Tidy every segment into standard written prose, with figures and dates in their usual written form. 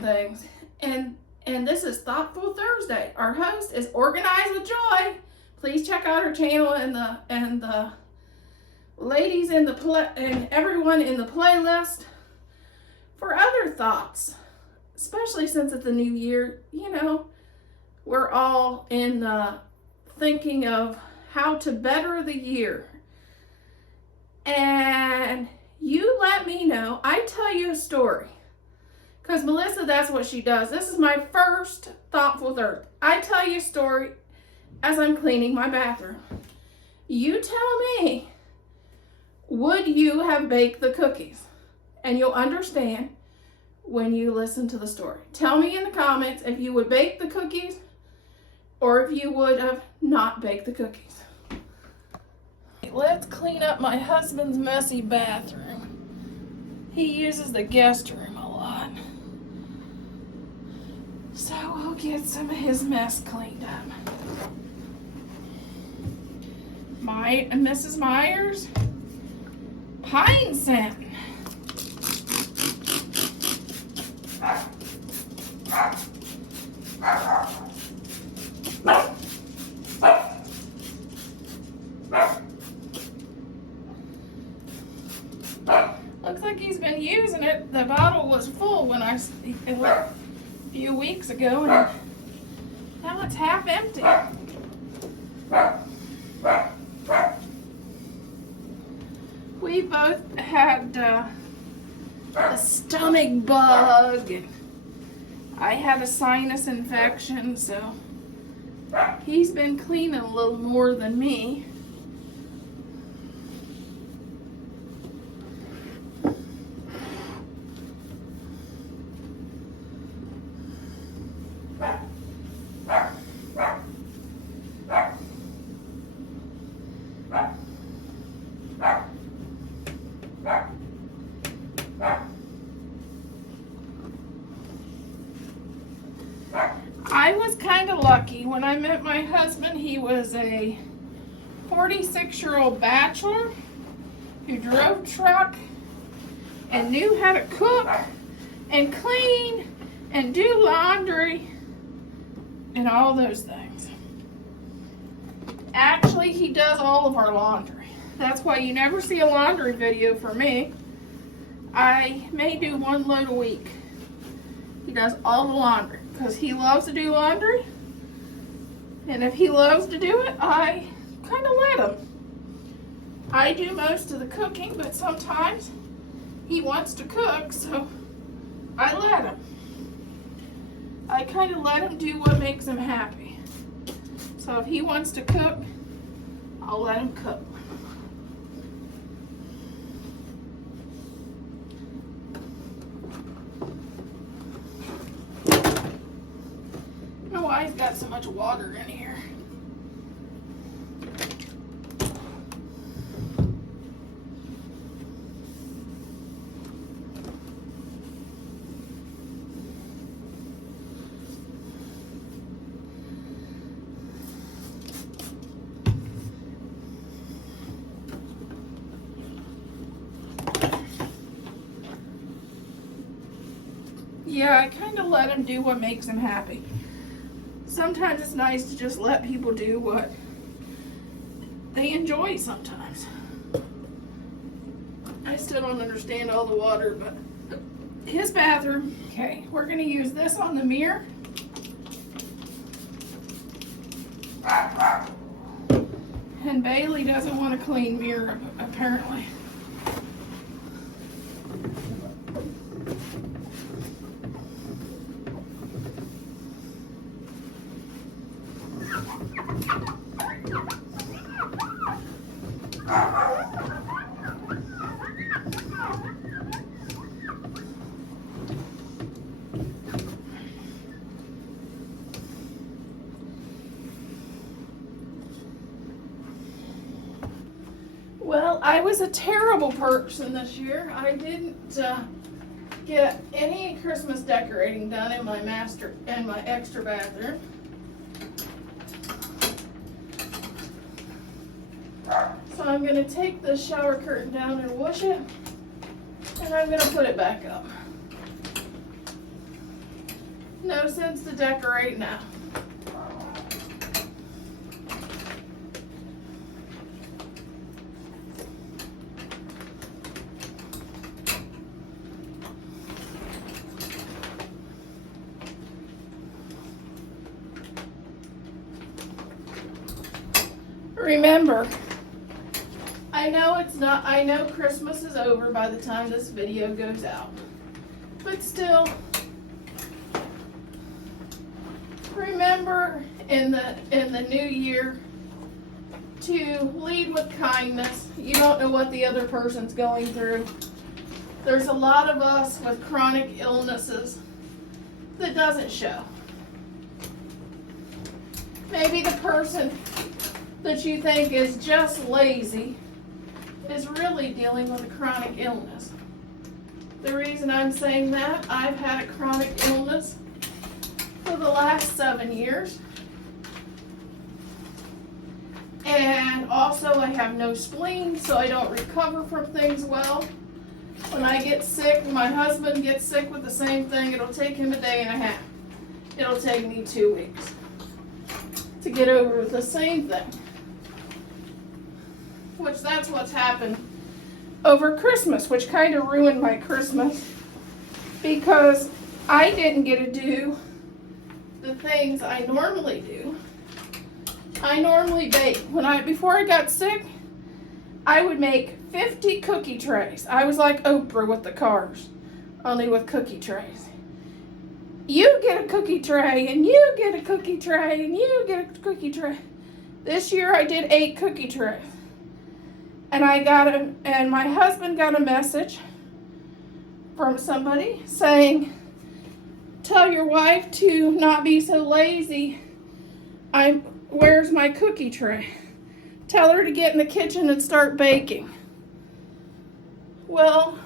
things. And this is Thoughtful Thursday. Our host is Organized with Joy. Please check out her channel and the ladies in the and everyone in the playlist for other thoughts, especially since it's the new year. You know, we're all in thinking of how to better the year. And you let me know. I tell you a story. Because Melissa, that's what she does. This is my first Thoughtful Thursday. I tell you a story as I'm cleaning my bathroom. You tell me, would you have baked the cookies? And you'll understand when you listen to the story. Tell me in the comments if you would bake the cookies or if you would have not baked the cookies. Let's clean up my husband's messy bathroom. He uses the guest room a lot. So we'll get some of his mess cleaned up. Mrs. Myers, pine scent. Looks like he's been using it. The bottle was full when a few weeks ago, and now it's half empty. We both had a stomach bug, and I had a sinus infection, so he's been cleaning a little more than me. I was kind of lucky. When I met my husband, he was a 46-year-old bachelor who drove truck and knew how to cook and clean and do laundry and all those things. Actually, he does all of our laundry. That's why you never see a laundry video from me. I may do one load a week. He does all the laundry because he loves to do laundry. And if he loves to do it, I kind of let him. I do most of the cooking, but sometimes he wants to cook, so I let him. I kind of let him do what makes him happy. So if he wants to cook, I'll let him cook. I don't know why he's got so much water in here. Yeah, I kind of let him do what makes him happy. Sometimes it's nice to just let people do what they enjoy sometimes. I still don't understand all the water, but his bathroom. Okay, we're going to use this on the mirror. And Bailey doesn't want a clean mirror, apparently. Well, I was a terrible person this year. I didn't get any Christmas decorating done in my extra bathroom. So I'm going to take the shower curtain down and wash it, and I'm going to put it back up. No sense to decorate now. Remember, I know Christmas is over by the time this video goes out, but still, remember in the new year to lead with kindness. You don't know what the other person's going through. There's a lot of us with chronic illnesses that doesn't show. Maybe the person that you think is just lazy is really dealing with a chronic illness. The reason I'm saying that, I've had a chronic illness for the last 7 years. And also I have no spleen, so I don't recover from things well. When I get sick, my husband gets sick with the same thing, it'll take him a day and a half. It'll take me 2 weeks to get over the same thing. Which that's what's happened over Christmas, which kind of ruined my Christmas because I didn't get to do the things I normally do. I normally bake. Before I got sick, I would make 50 cookie trays. I was like Oprah with the cars, only with cookie trays. You get a cookie tray, and you get a cookie tray, and you get a cookie tray. This year I did 8 cookie trays. And and my husband got a message from somebody saying, tell your wife to not be so lazy. Where's my cookie tray? Tell her to get in the kitchen and start baking. Well,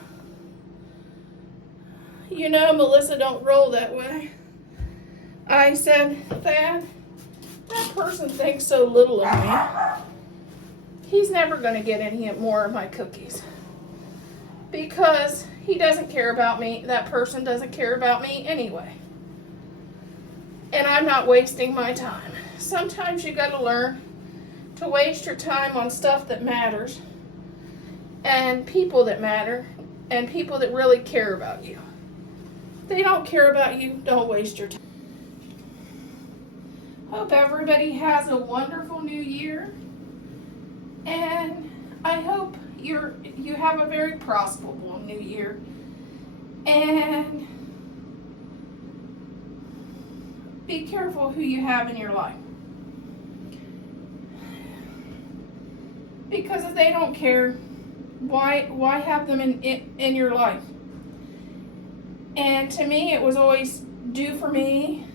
you know, Melissa don't roll that way. I said, Thad, that person thinks so little of me. He's never going to get any more of my cookies because he doesn't care about me. That person doesn't care about me anyway. And I'm not wasting my time. Sometimes you got to learn to waste your time on stuff that matters and people that matter and people that really care about you. If they don't care about you, don't waste your time. Hope everybody has a wonderful new year. And I hope you have a very prosperous new year. And be careful who you have in your life. Because if they don't care, why have them in your life? And to me, it was always do for me,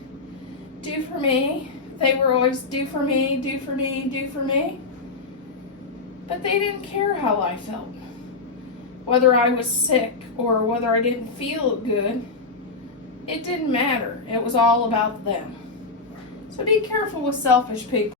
do for me. They were always do for me, do for me, do for me. But they didn't care how I felt. Whether I was sick or whether I didn't feel good, it didn't matter. It was all about them. So be careful with selfish people.